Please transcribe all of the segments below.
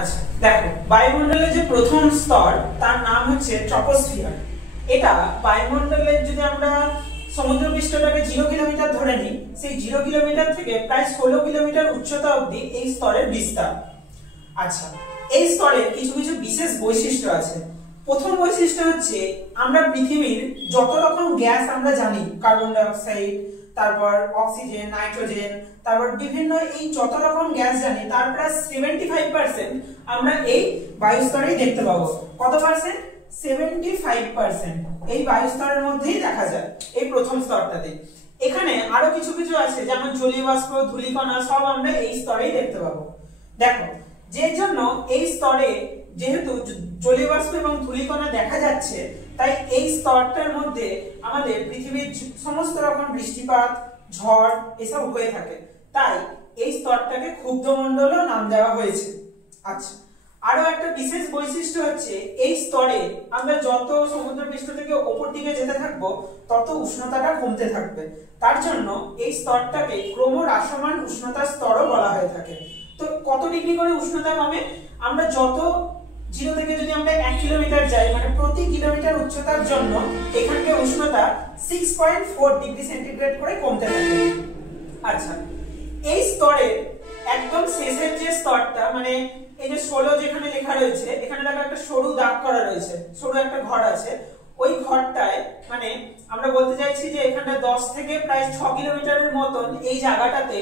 আচ্ছা দেখো, বায়ুমণ্ডলের যে প্রথম স্তর তার নাম হচ্ছে ট্রপোস্ফিয়ার। এটা বায়ুমণ্ডলের, যদি আমরা সমুদ্রপৃষ্ঠটাকে 0 কিলোমিটার ধরে নিই, সেই 0 কিলোমিটার থেকে প্রায় 16 কিলোমিটার উচ্চতা অবধি এই স্তরের বিস্তার। আচ্ছা, এই স্তরে কিছু কিছু বিশেষ বৈশিষ্ট্য আছে। প্রথম বৈশিষ্ট্য হচ্ছে, আমরা পৃথিবীর যত রকম গ্যাস আমরা জানি, কার্বন ডাই অক্সাইড, তারপর অক্সিজেন, নাইট্রোজেন, তারপর বিভিন্ন এই যত রকম গ্যাস জানি তার প্রায় 75% আমরা এই বায়ুস্তরেই দেখতে পাবো। কত পার্সেন্ট? 75% এই বায়ুস্তরের মধ্যেই দেখা যায়, এই প্রথম স্তরটাতে। এখানে আরো কিছু কিছু আছে, যেমন জলীয় বাষ্প, ধূলিকণা, সব আমরা এই স্তরেই দেখতে পাবো। দেখো, যে জন্য এই স্তরে যেহেতু জলীয় বাষ্প এবং ধূলিকণা দেখা যাচ্ছে, তাই এই স্তরটার মধ্যে আমাদের পৃথিবীর সমস্ত রকম বৃষ্টিপাত, ঝড় এসব হয়ে থাকে। তাই এই স্তরটাকে ক্ষুব্ধমণ্ডলও নাম দেওয়া হয়েছে। আচ্ছা, আরো একটা বিশেষ বৈশিষ্ট্য হচ্ছে, এই স্তরে আমরা যত সমুদ্রপৃষ্ঠ থেকে ওপর দিকে যেতে থাকবো তত উষ্ণতাটা কমতে থাকবে। তার জন্য এই স্তরটাকে ক্রমহ্রাসমান উষ্ণতার স্তরও বলা হয়ে থাকে। তো কত ডিগ্রি করে উষ্ণতা কমে? আমরা যত 0 থেকে যদি আমরা 1 কিলোমিটার যাই, মানে প্রতি কিলোমিটার উচ্চতার জন্য এখানকার উষ্ণতা 6.4 ডিগ্রি সেন্টিগ্রেড করে কমতে থাকে। আচ্ছা, এই স্তরের একদম শেষের যে স্তরটা, মানে এই যে 16 যেখানে লেখা রয়েছে, এখানে দেখো একটা সরু দাগ করা রয়েছে, সরু একটা ঘর আছে। ওই ঘরটায় মানে আমরা বলতে চাইছি যে এখানটা 10 থেকে প্রায় 6 কিলোমিটারের মতন এই জায়গাটাতে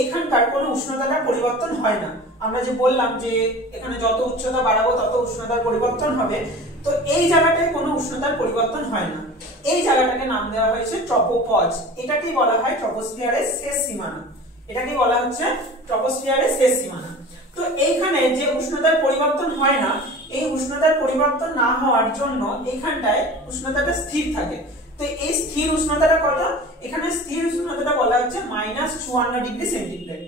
এখানকার কোনো উষ্ণতাটা পরিবর্তন হয় না। আমরা যে বললাম যে এখানে যত উচ্চতা বাড়াবো তত উষ্ণতার পরিবর্তন হবে, তো এই জায়গাটায় কোনো উষ্ণতার পরিবর্তন হয় না। এই জায়গাটাকে নাম দেওয়া হয়েছে ট্রপোপজ। এটাকেই বলা হয় ট্রপোস্ফিয়ারের শেষ সীমানা। এটাকেই বলা হচ্ছে ট্রপোস্ফিয়ারের শেষ সীমানা। তো এইখানে যে উষ্ণতার পরিবর্তন হয় না, এই উষ্ণতার পরিবর্তন না হওয়ার জন্য এখানটায় উষ্ণতাটা স্থির থাকে। তো এই স্থির উষ্ণতাটা কত? এখানে স্থির উষ্ণতাটা বলা হচ্ছে -54 ডিগ্রি সেন্টিগ্রেড।